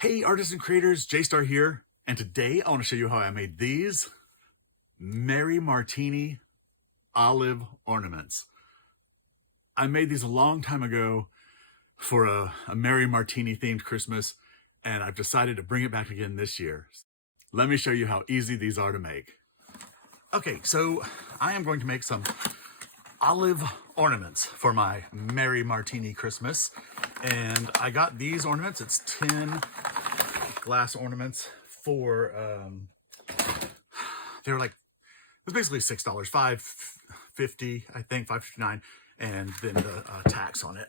Hey artists and creators, J-Star here, and today I want to show you how I made these Mary Martini olive ornaments. I made these a long time ago for a Mary Martini themed Christmas, and I've decided to bring it back again this year. Let me show you how easy these are to make. Okay, so I am going to make some olive ornaments for my Mary Martini Christmas, and I got these ornaments. It's 10 glass ornaments for they were like, it was basically $6, $5.50, I think, $5.59, and then the tax on it.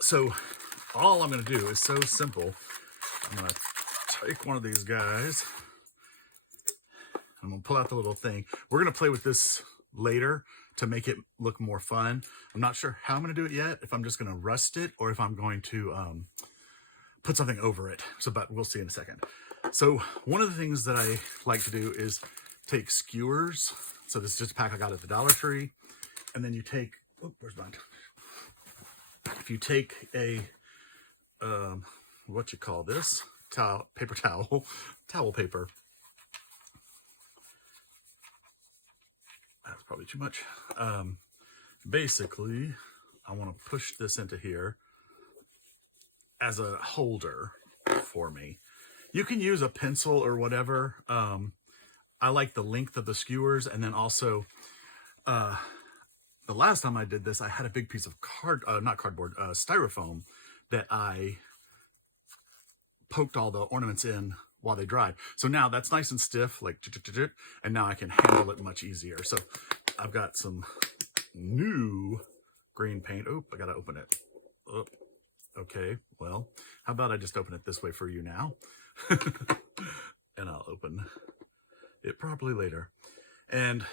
So all I'm going to do is so simple. I'm going to take one of these guys. I'm going to pull out the little thing. We're going to play with this later to make it look more fun. I'm not sure how I'm going to do it yet, if I'm just going to rust it or if I'm going to put something over it. But we'll see in a second. So one of the things that I like to do is take skewers. So this is just a pack I got at the Dollar Tree. And then you take, oh, where's mine? If you take a, what you call this? Paper towel, towel paper. That's probably too much. Basically, I want to push this into here as a holder for me. You can use a pencil or whatever. I like the length of the skewers, and then also the last time I did this, I had a big piece of styrofoam that I poked all the ornaments in while they dried. So now that's nice and stiff, like, and now I can handle it much easier. So I've got some new green paint. Oh, I gotta open it. Oh, okay, well, how about I just open it this way for you now? And I'll open it properly later. And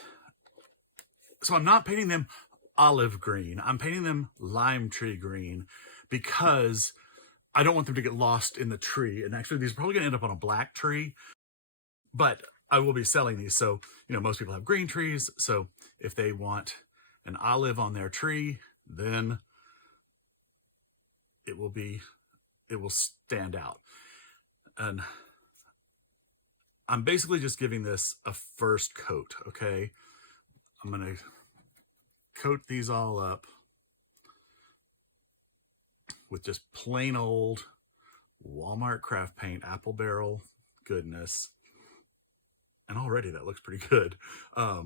so I'm not painting them olive green. I'm painting them lime tree green because I don't want them to get lost in the tree. And actually, these are probably going to end up on a black tree, but I will be selling these. So, you know, most people have green trees. So if they want an olive on their tree, then it will stand out. And I'm basically just giving this a first coat, okay? I'm going to coat these all up with just plain old Walmart craft paint, apple barrel goodness. And already that looks pretty good. I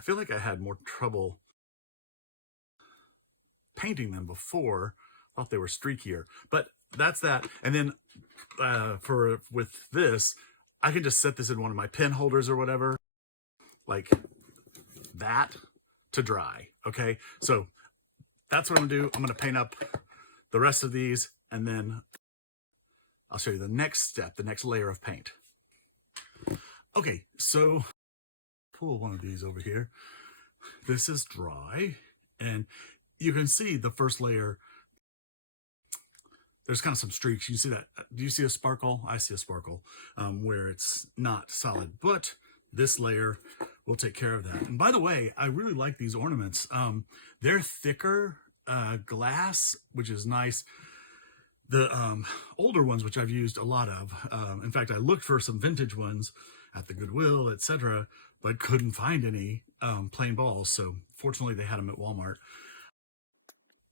feel like I had more trouble painting them before. I thought they were streakier, but that's that. And then with this, I can just set this in one of my pen holders or whatever, like that, to dry. Okay, so that's what I'm gonna do. I'm gonna paint up the rest of these, and then I'll show you the next step, the next layer of paint. Okay, so pull one of these over here. This is dry, and you can see the first layer. There's kind of some streaks. You see that? Do you see a sparkle? I see a sparkle where it's not solid, but this layer will take care of that. And by the way, I really like these ornaments. They're thicker glass, which is nice. The older ones, which I've used a lot of. In fact, I looked for some vintage ones at the Goodwill, etc., but couldn't find any plain balls. So fortunately, they had them at Walmart.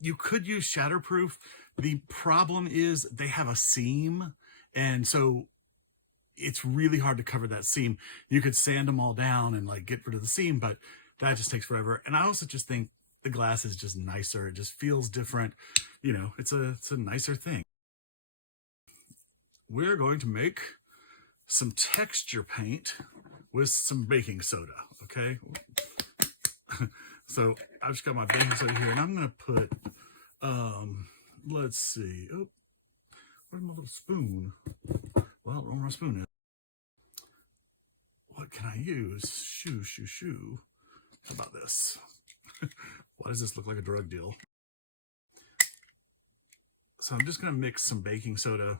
You could use shatterproof. The problem is they have a seam, and so it's really hard to cover that seam. You could sand them all down and like get rid of the seam, but that just takes forever. And I also just think the glass is just nicer. It just feels different. You know, it's a nicer thing. We're going to make some texture paint with some baking soda, okay? So I've just got my baking soda here, and I'm going to put, let's see. Oh, where's my little spoon? Well, I don't know where my spoon is. What can I use? Shoo. How about this? Why does this look like a drug deal? So I'm just going to mix some baking soda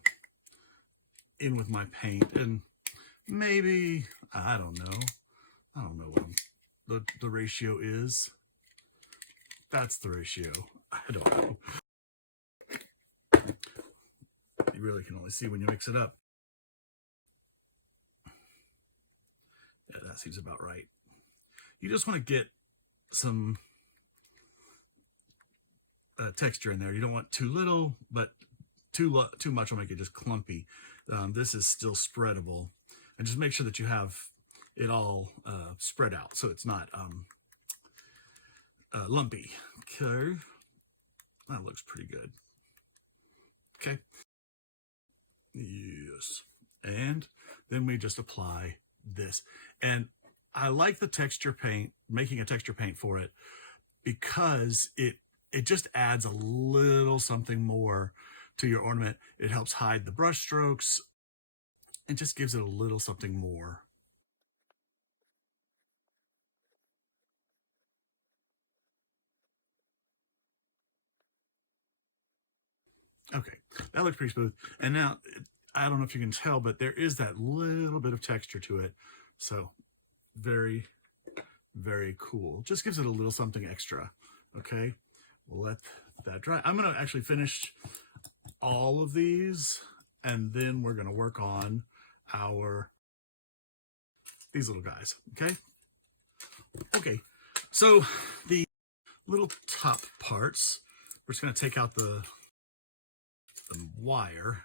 in with my paint, and maybe, I don't know what the ratio is. That's the ratio. I don't know. you really can only see when you mix it up. Yeah, that seems about right. You just want to get some texture in there. You don't want too little, but too much will make it just clumpy. This is still spreadable, and just make sure that you have it all spread out so it's not lumpy. Okay, that looks pretty good. Okay, yes, and then we just apply this. And I like the texture paint, making a texture paint for it, because it just adds a little something more to your ornament. It helps hide the brush strokes and just gives it a little something more. Okay, that looks pretty smooth. And now, I don't know if you can tell, but there is that little bit of texture to it. So very, very cool. Just gives it a little something extra. Okay, we'll let that dry. I'm going to actually finish all of these, and then we're going to work on these little guys. Okay, so the little top parts, we're just going to take out the wire,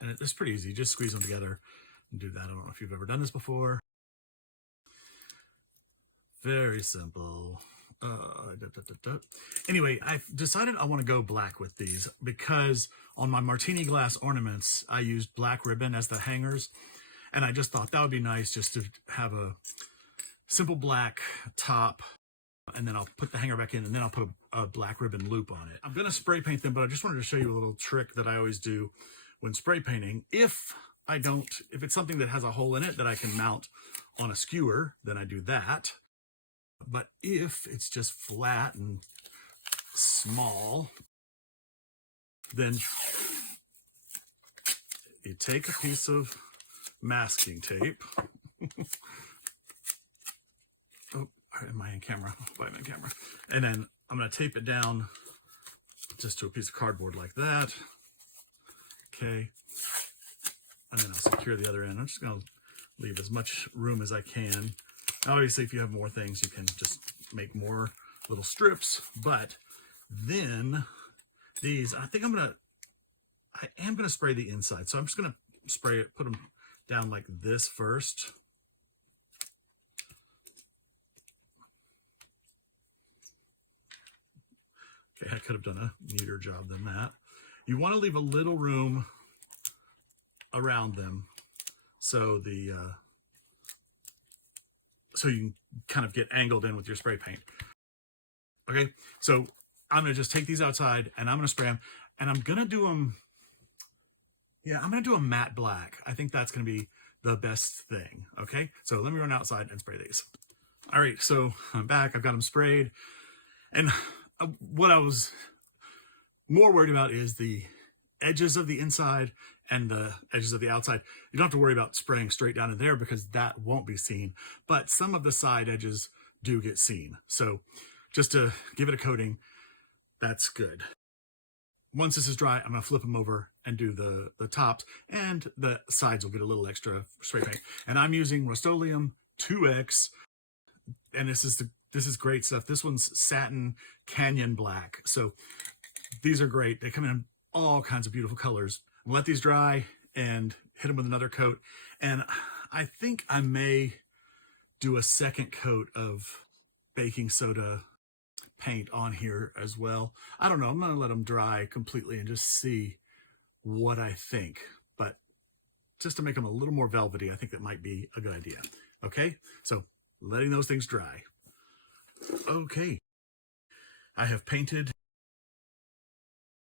and it's pretty easy. Just squeeze them together and do that. I don't know if you've ever done this before. Very simple. Anyway, I've decided I want to go black with these, because on my Martini glass ornaments, I used black ribbon as the hangers, and I just thought that would be nice just to have a simple black top, and then I'll put the hanger back in, and then I'll put a black ribbon loop on it. I'm going to spray paint them, but I just wanted to show you a little trick that I always do when spray painting. If it's something that has a hole in it that I can mount on a skewer, then I do that. But if it's just flat and small, then you take a piece of masking tape. Oh, am I in camera? Oh, I'm in camera. And then I'm going to tape it down just to a piece of cardboard like that. Okay. And then I'll secure the other end. I'm just going to leave as much room as I can. Obviously, if you have more things, you can just make more little strips. But then these, I am gonna spray the inside. So I'm just gonna spray it, put them down like this first. Okay, I could have done a neater job than that. You want to leave a little room around them so so you can kind of get angled in with your spray paint. Okay, so I'm gonna just take these outside and I'm gonna spray them, and I'm gonna do them, yeah, I'm gonna do a matte black. I think that's gonna be the best thing. Okay, so let me run outside and spray these. All right, so I'm back, I've got them sprayed, and what I was more worried about is the edges of the inside and the edges of the outside. You don't have to worry about spraying straight down in there because that won't be seen, but some of the side edges do get seen. So just to give it a coating, that's good. Once this is dry, I'm gonna flip them over and do the tops, and the sides will get a little extra spray paint. And I'm using Rust-Oleum 2X, and this is great stuff. This one's satin canyon black. So these are great. They come in all kinds of beautiful colors. Let these dry and hit them with another coat. And I think I may do a second coat of baking soda paint on here as well. I don't know. I'm going to let them dry completely and just see what I think. But just to make them a little more velvety, I think that might be a good idea. Okay, so letting those things dry. Okay, I have painted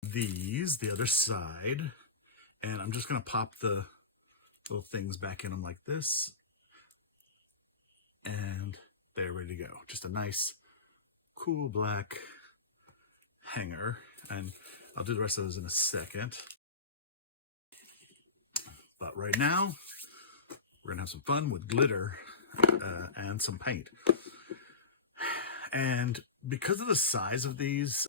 the other side, and I'm just going to pop the little things back in them like this, and they're ready to go. Just a nice cool black hanger, and I'll do the rest of those in a second. But right now we're gonna have some fun with glitter and some paint. And because of the size of these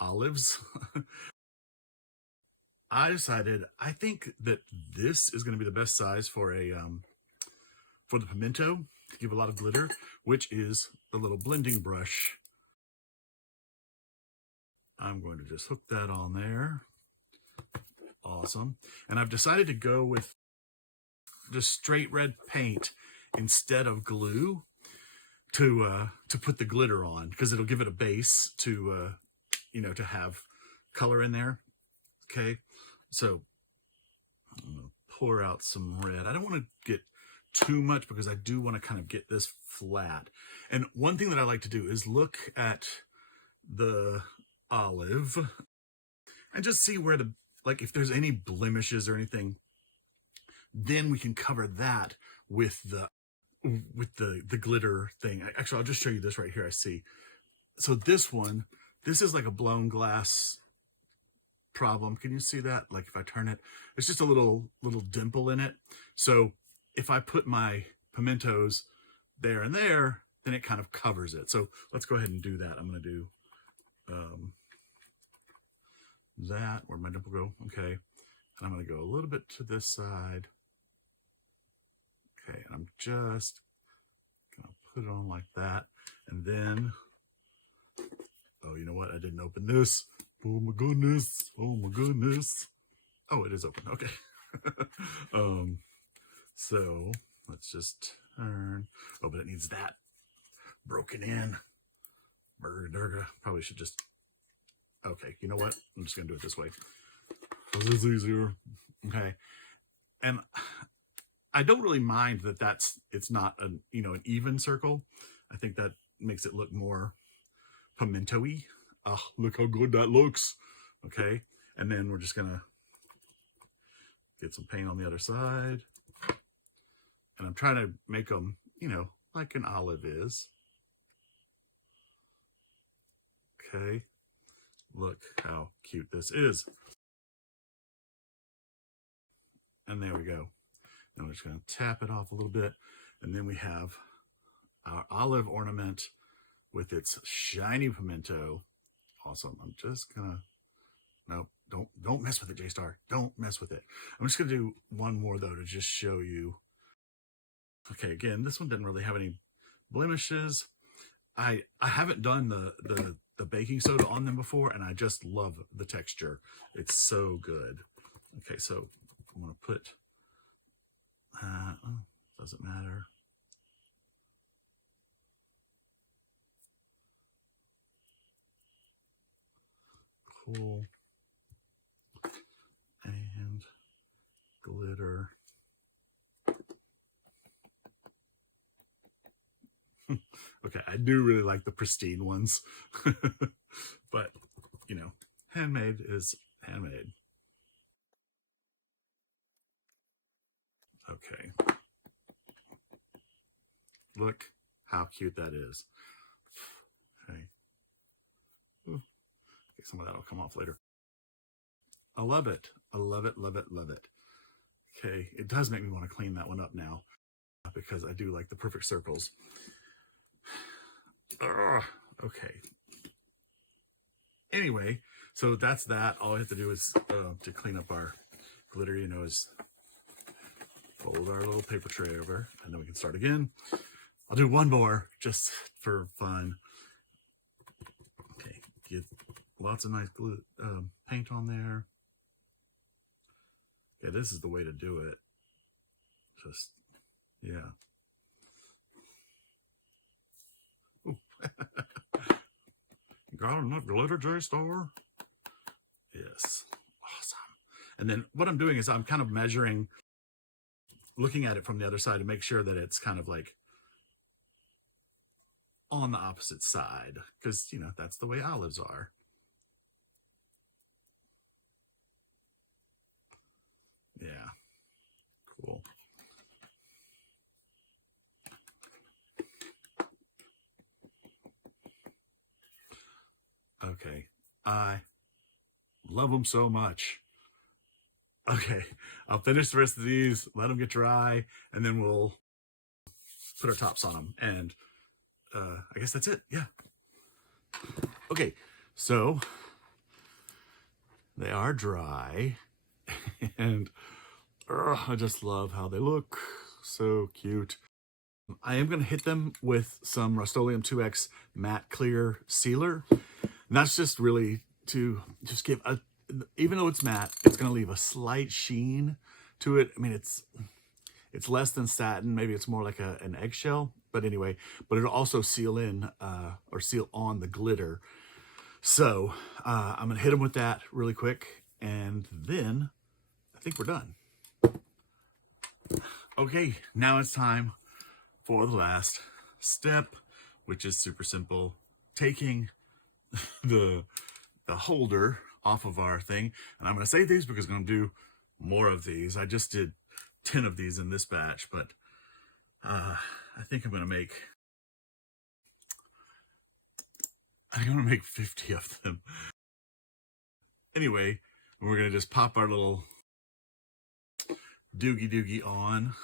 olives, I decided I think that this is going to be the best size for a for the pimento to give a lot of glitter, which is the little blending brush. I'm going to just hook that on there. Awesome. And I've decided to go with just straight red paint instead of glue to put the glitter on, because it'll give it a base to you know, to have color in there. Okay, so I'm gonna pour out some red. I don't want to get too much because I do want to kind of get this flat. And one thing that I like to do is look at the olive and just see where the, like, if there's any blemishes or anything, then we can cover that with the glitter thing. Actually, I'll just show you this right here. I see. So this one, this is like a blown glass problem. Can you see that? Like if I turn it, it's just a little dimple in it. So if I put my pimentos there and there, then it kind of covers it. So let's go ahead and do that. I'm going to do that. Where'd my dimple go? Okay. And I'm going to go a little bit to this side. Okay. And I'm just going to put it on like that. And then, oh, you know what? I didn't open this. Oh my goodness. Oh my goodness. Oh, it is open. Okay. So let's just turn. Oh, but it needs that broken in. Burger. Probably should just, okay, you know what? I'm just gonna do it this way. This is easier. Okay. And I don't really mind that it's not an, you know, an even circle. I think that makes it look more pimento-y. Oh, look how good that looks. Okay. And then we're just gonna get some paint on the other side. And I'm trying to make them, you know, like an olive is. Okay. Look how cute this is. And there we go. Now we're just going to tap it off a little bit. And then we have our olive ornament with its shiny pimento. Awesome. I'm just going to, no, don't mess with it, J-Star. Don't mess with it. I'm just going to do one more though to just show you. Okay, again, this one didn't really have any blemishes. I haven't done the baking soda on them before, and I just love the texture. It's so good. Okay, so I'm going to put, doesn't matter. Cool. And glitter. Okay, I do really like the pristine ones. But, you know, handmade is handmade. Okay. Look how cute that is. Okay. Ooh. Okay, some of that will come off later. I love it. I love it, love it, love it. Okay, it does make me want to clean that one up now because I do like the perfect circles. Okay. Anyway, so that's that. All I have to do is to clean up our glitter, you know, is fold our little paper tray over, and then we can start again. I'll do one more just for fun. Okay, get lots of nice glue, paint on there. Yeah, this is the way to do it. Just, yeah. Got enough glitter, J-Star? Yes. Awesome. And then what I'm doing is I'm kind of measuring, looking at it from the other side to make sure that it's kind of like on the opposite side, because, you know, that's the way olives are. Yeah. Cool. Okay. I love them so much. Okay. I'll finish the rest of these, let them get dry, and then we'll put our tops on them. And I guess that's it. Yeah. Okay. So they are dry. And I just love how they look. So cute. I am going to hit them with some Rust-Oleum 2X matte clear sealer. And that's just really to just give a, even though it's matte, it's going to leave a slight sheen to it. I mean, it's less than satin. Maybe it's more like an eggshell. But anyway, but it'll also seal in or seal on the glitter. So I'm going to hit them with that really quick. And then I think we're done. Okay, now it's time for the last step, which is super simple. Taking the holder off of our thing. And I'm going to save these because I'm going to do more of these. I just did 10 of these in this batch, but I think I'm going to make 50 of them. Anyway, we're going to just pop our little doogie on.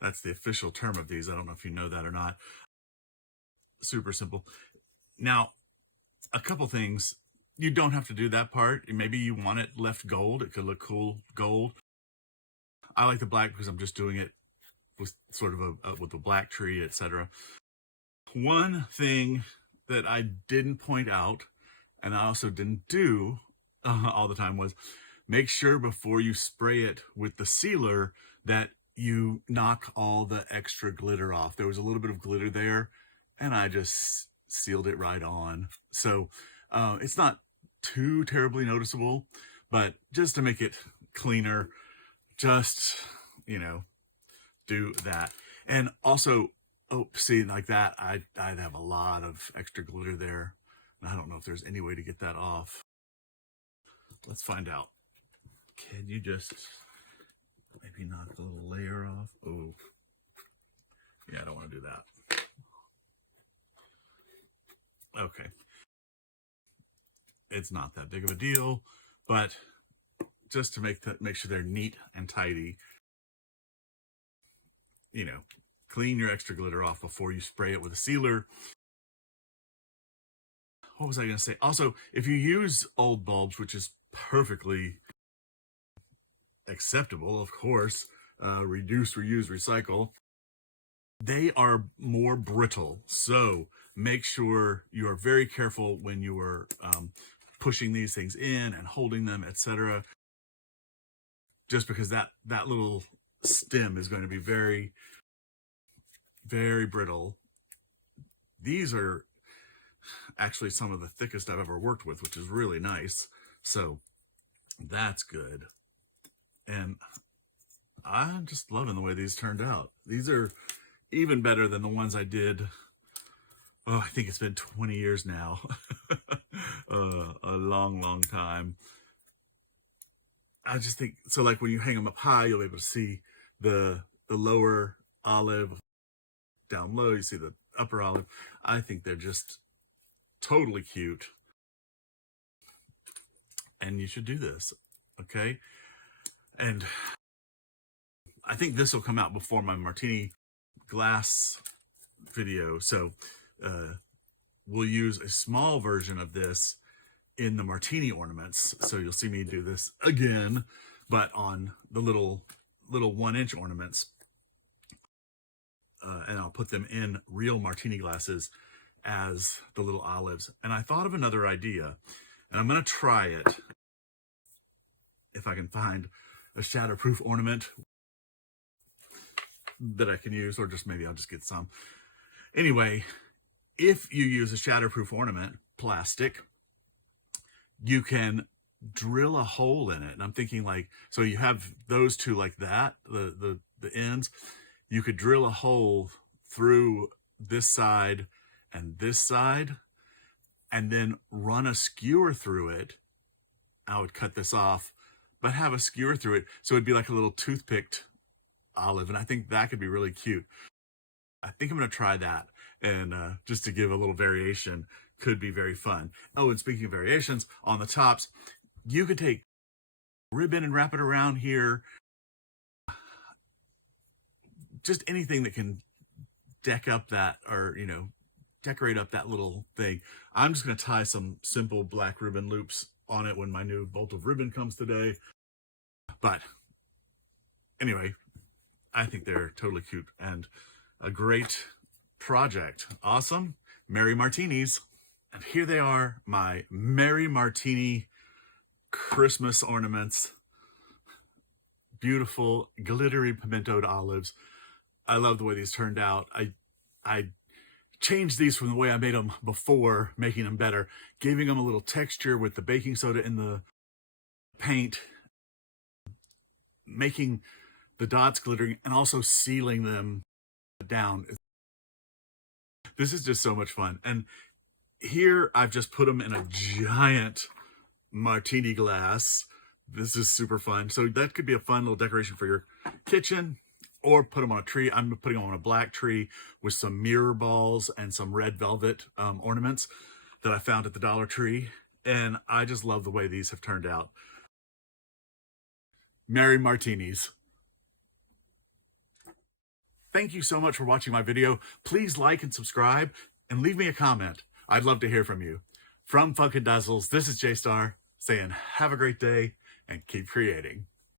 That's the official term of these. I don't know if you know that or not. Super simple. Now, a couple things. You don't have to do that part. Maybe you want it left gold. It could look cool gold. I like the black because I'm just doing it with sort of with a black tree, etc. One thing that I didn't point out, and I also didn't do all the time, was make sure before you spray it with the sealer that you knock all the extra glitter off. There was a little bit of glitter there, and I just sealed it right on. So it's not too terribly noticeable, but just to make it cleaner, just, you know, do that. And also, oh, see, like that, I'd have a lot of extra glitter there. And I don't know if there's any way to get that off. Let's find out. Can you just maybe knock the little layer off? Oh, yeah, I don't want to do that. Okay. It's not that big of a deal, but just to make sure they're neat and tidy, you know, clean your extra glitter off before you spray it with a sealer. What was I going to say? Also, if you use old bulbs, which is perfectly acceptable, of course, reduce, reuse, recycle, they are more brittle. So make sure you are very careful when you are pushing these things in and holding them, etc. Just because that little stem is going to be very, very brittle. These are actually some of the thickest I've ever worked with, which is really nice. So that's good. And I'm just loving the way these turned out. These are even better than the ones I did. Oh, I think it's been 20 years now. A long time. I just think, so like when you hang them up high, you'll be able to see the lower olive. Down low, you see the upper olive. I think they're just totally cute. And you should do this, okay? And I think this will come out before my Martini glass video. So we'll use a small version of this in the Martini ornaments. So you'll see me do this again, but on the little 1-inch ornaments. And I'll put them in real Martini glasses as the little olives. And I thought of another idea, and I'm going to try it if I can find a shatterproof ornament that I can use, or just maybe I'll just get some. Anyway, if you use a shatterproof ornament, plastic, you can drill a hole in it. And I'm thinking like, so you have those two like that, the ends. You could drill a hole through this side and this side, and then run a skewer through it. I would cut this off, but have a skewer through it. So it'd be like a little toothpicked olive. And I think that could be really cute. I think I'm going to try that. And just to give a little variation, could be very fun. Oh, and speaking of variations, on the tops, you could take ribbon and wrap it around here. Just anything that can deck up that, or, you know, decorate up that little thing. I'm just going to tie some simple black ribbon loops on it when my new bolt of ribbon comes today. But anyway, I think they're totally cute and a great project. Awesome. Merry Martinis. And here they are, my Merry Martini Christmas ornaments. Beautiful, glittery pimentoed olives. I love the way these turned out. I changed these from the way I made them before, making them better, giving them a little texture with the baking soda in the paint, making the dots glittering, and also sealing them down. This is just so much fun. And here I've just put them in a giant martini glass. This is super fun. So that could be a fun little decoration for your kitchen, or put them on a tree. I'm putting them on a black tree with some mirror balls and some red velvet ornaments that I found at the Dollar Tree. And I just love the way these have turned out. Merry Martinis. Thank you so much for watching my video. Please like and subscribe and leave me a comment. I'd love to hear from you. From Funk and Dazzles, this is J-Star saying have a great day and keep creating.